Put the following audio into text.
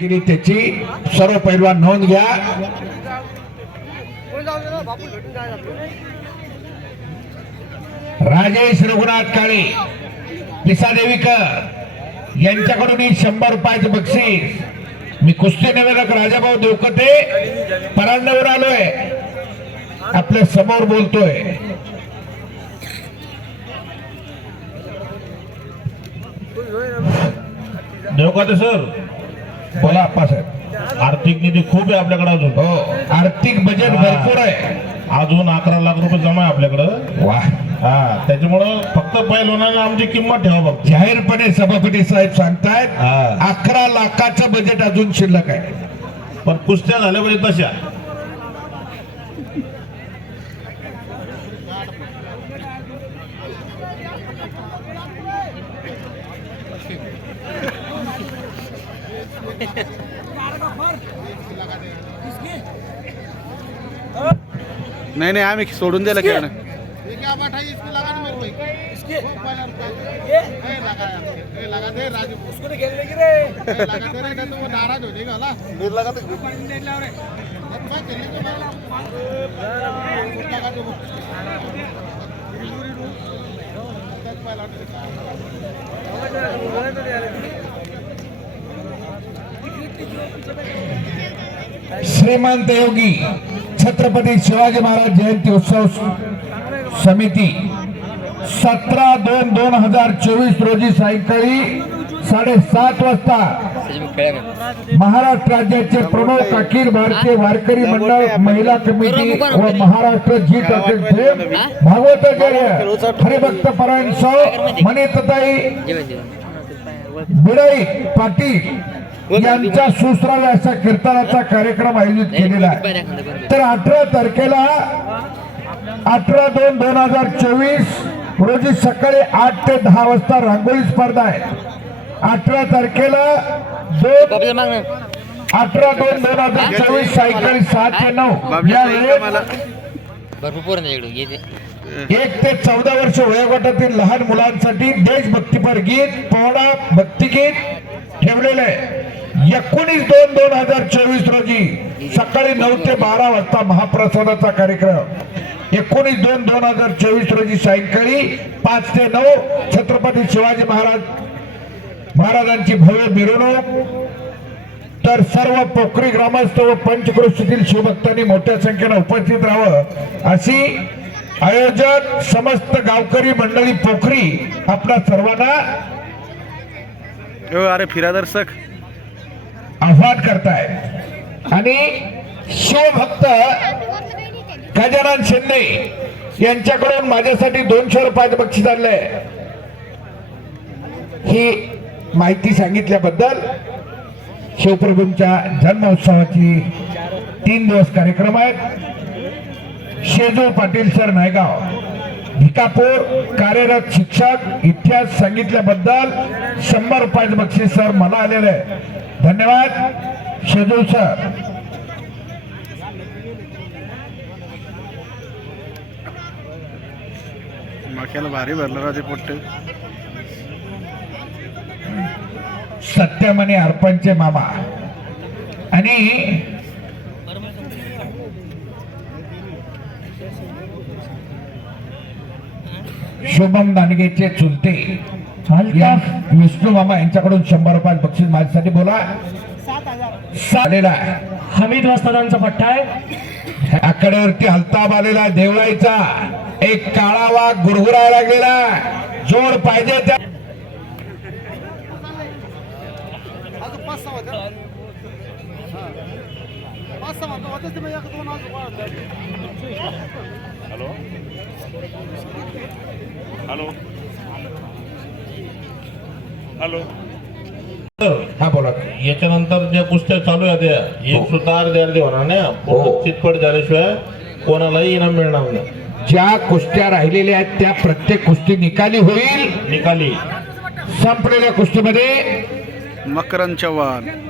केली त्याची सर्व पैलवान नोंद घ्या. राजेश रघुनाथ काळे पिसादेवीकर यांच्याकडून ही शंभर रुपयाचे बक्षीस. मी कुस्ती निवेदक राजाभाऊ देवकते परांडवर आलोय. आपल्यासमोर बोलतोय. देवकते सर बोला आप्पासाहेब आर्थिक निधी खूप आहे आपल्याकडे अजून. हो. आर्थिक बजेट भरपूर आहे. अजून अकरा लाख रुपये जमा आहे आपल्याकडं. वा. हा त्याच्यामुळं फक्त पैलवानाने आमची किंमत ठेवा बघ जाहीरपणे सभापती साहेब सांगतायत हा. अकरा लाखाचं बजेट अजून शिल्लक आहे. पण कुस्त्या झाल्या पाहिजे तशा. नाही नाही आम्ही सोडून दिलं खेळणं ये श्रीमंत योगी छत्रपती शिवाजी महाराज जयंती उत्सव समिती सतरा दोन दोन हजार चोवीस रोजी सायंकाळी साडेसात वाजता महाराष्ट्र राज्याचे प्रमुख अखिल भारतीय वारकरी मंडळ महिला कमिटी व महाराष्ट्र जी भागवताचार्य हरिभक्त परायण सौ मनितताई बिडाई पाटील यांचा सुसराव असा कीर्तनाचा कार्यक्रम आयोजित केलेला आहे. तर अठरा तारखेला अठरा दोन दोन हजार चोवीस रोजी सकाळी आठ ते दहा वाजता रांगोळी स्पर्धा आहे. अठरा तारखेला दोन अठरा दोन दोन हजार चोवीस सायंकाळी सात ते नऊ. या वेळेत एक ते चौदा वर्ष वयोगटातील लहान मुलांसाठी देशभक्तीपर गीत पोहणा भक्तिगीत ठेवलेलं आहे. एकोणीस दोन दोन हजार चोवीस रोजी सकाळी नऊ ते बारा वाजता महाप्रसादाचा कार्यक्रम. एकोणीस दोन दोन हजार चोवीस रोजी सायंकाळी पाच ते नऊ छत्रपती शिवाजी महाराज महाराजांची भव्य मिरवणूक. तर सर्व पोखरी ग्रामस्थ व पंचक्रोशीतील शिवभक्तांनी मोठ्या संख्येने उपस्थित राहावं अशी आयोजक समस्त गावकरी मंडळी पोखरी आपल्या सर्वांना अरे फिरा दर्शक आव्हान करताय. आणि शिवभक्त गजानन शिंदे यांच्याकडून माझ्यासाठी दोनशे रुपयाचं बक्षीस आणलंय. ही माहिती सांगितल्याबद्दल शिवप्रभूंच्या जन्मोत्सवाची तीन दिवस कार्यक्रम आहेत. शेजू पाटील सर नायगाव भिकापूर कार्यरत शिक्षक इतिहास सांगितल्याबद्दल शंभर रुपयाचं बक्षीस सर मला आलेलं आहे धन्यवाद शेजू सर. मक्याला भारी भरलं राजे पोट्ट. सत्यमणी अर्पणचे मामा. आणि शुभम दानगेचे चुलते. या विष्णू मामा यांच्याकडून शंभर रुपये बक्षीस माझ्यासाठी बोला. आलेला. हमीद वस्तादांचा पट्टा आहे. आकड्यावरती हलताब आलेला आहे देवळाईचा. एक काळा वाघ गुरगुरायला लागलेला जोड पाहिजे त्या अजून पाच सहा होत्या हा. पाच सहा होत्या होत्याच ते मग एक दोन अजून वाढतात. हा बोला. याच्यानंतर ज्या कुस्त्या चालू आहे त्या एक सुद्धा अर्ध्या अर्धी होणार नाही हो. पूर्ण चितपट झाल्याशिवाय कोणालाही इनाम मिळणार नाही. ज्या कुस्त्या राहिलेल्या आहेत त्या प्रत्येक कुस्ती निकाली होईल. निकाली. संपलेल्या कुस्तीमध्ये मकरन चव्हाण.